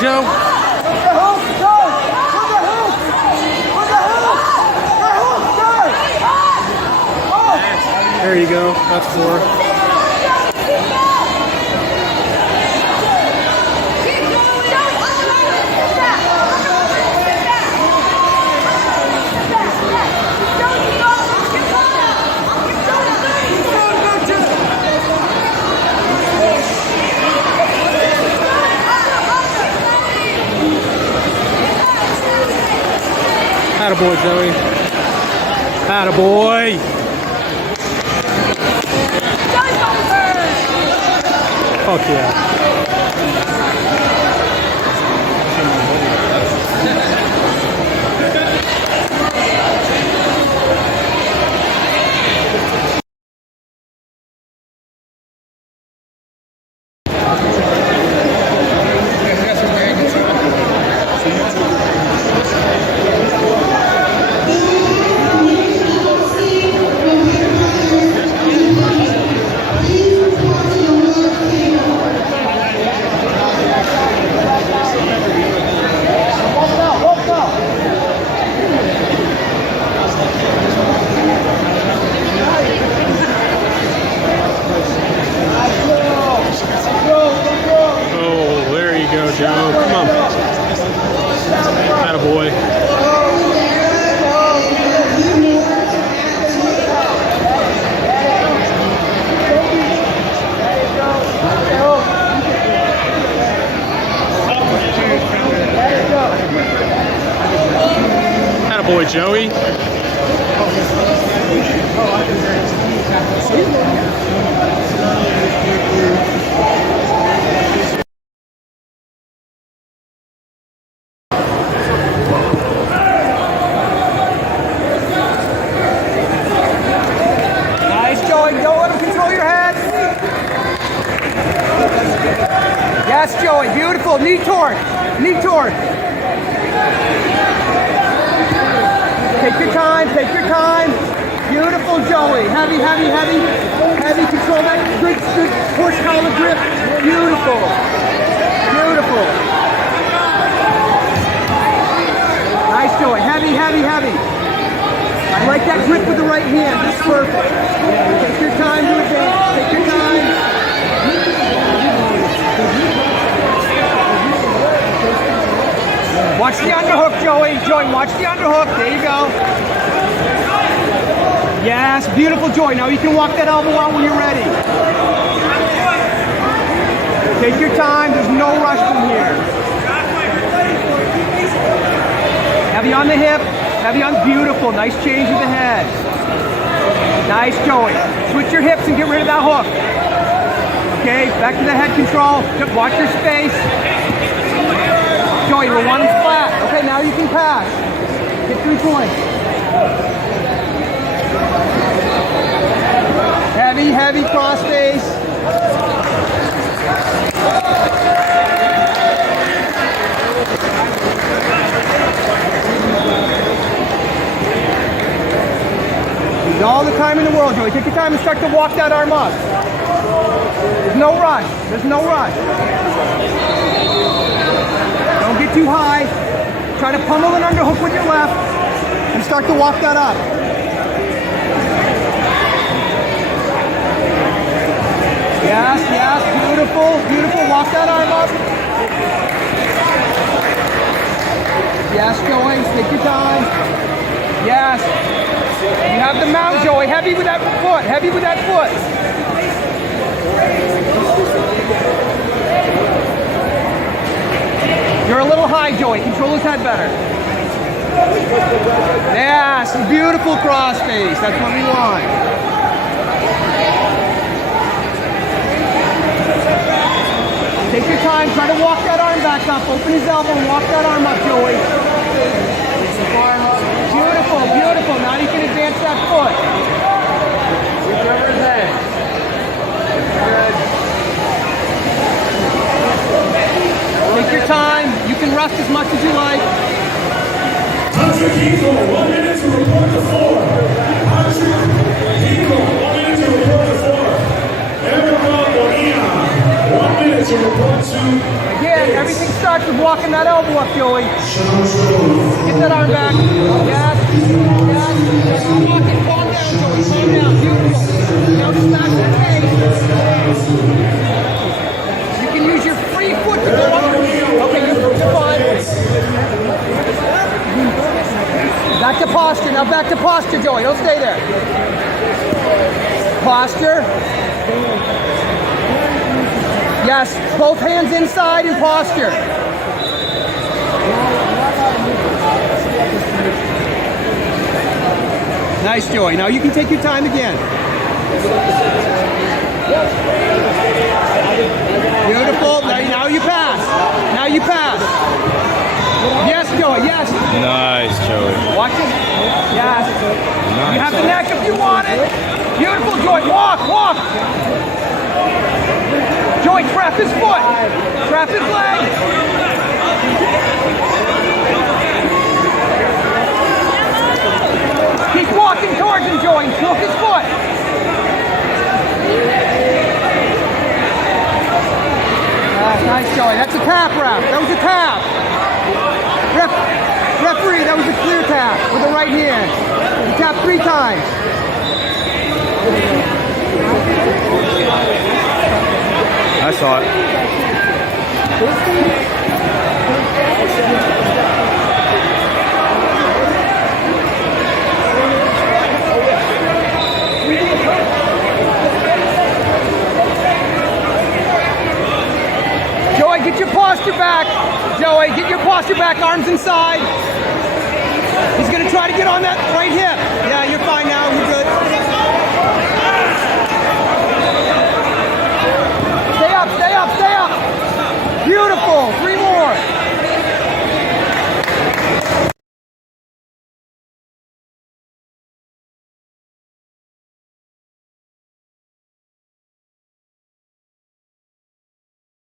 Joe. There you go. That's 4. Attaboy, Joey. Attaboy. Fuck yeah. Boy, Joey. Nice, Joey. Don't let him control your head. Yes, Joey. Beautiful. Knee torque. Knee torque. Take your time, take your time. Beautiful, Joey. Heavy, heavy, heavy. Heavy, control that good horse collar grip. Beautiful. Beautiful. Nice, Joey. Heavy, heavy, heavy. I like that grip with the right hand. That's perfect. Take your time to advance. Take your time. Watch the underhook, Joey. Joey, watch the underhook. There you go. Yes, beautiful, Joey. Now you can walk that elbow out when you're ready. Take your time. There's no rush from here. Heavy on the hip. Heavy on beautiful. Nice change with the head. Nice, Joey. Switch your hips and get rid of that hook. Okay, back to the head control. Watch your space. Joey, we're one flat. Okay, now you can pass. Get 3 points. Heavy, heavy cross face. There's all the time in the world, Joey. Take your time and start to walk that arm up. There's no rush. There's no rush. Don't get too high. Try to pummel an underhook with your left and start to walk that up. Yes, yes, beautiful, beautiful. Walk that arm up. Yes, Joey, take your time. Yes. You have the mount, Joey. Heavy with that foot, heavy with that foot. You're a little high, Joey. Control his head better. Yes, beautiful cross face. That's what we want. Take your time. Try to walk that arm back up. Open his elbow and walk that arm up, Joey. Beautiful, beautiful. Now you can advance that foot. Reach over his head. Good. Take your time. You can rest as much as you like. Patrick Eagle, 1 minute to report the floor. Patrick Eagle, 1 minute to report the floor. Erica Bonilla, 1 minute minutes to report to Again, everything starts with walking that elbow up, Joey. Get that arm back. Yes. Yes. Walk it. Calm down, Joey. Calm down. Beautiful. Now smash that cage. You can use your free foot to go up. Okay, you're fine. Back to posture. Now back to posture, Joey. Don't stay there. Posture. Yes, both hands inside in posture. Nice, Joey. Now you can take your time again. Beautiful. Now you pass. Now you pass. Yes, Joey. Yes. Nice, Joey. Watch it. Yes. Nice. You have the neck if you want it. Beautiful, Joey. Walk. Joey, trap his foot. Trap his leg. Keep walking towards him, Joey. Look his foot. Nice, Joey. That's a tap wrap. That was a tap. Referee, that was a clear tap with the right hand. You tap 3 times. I saw it. Joey, get your posture back. Joey, get your posture back. Arms inside. He's going to try to get on that right hip.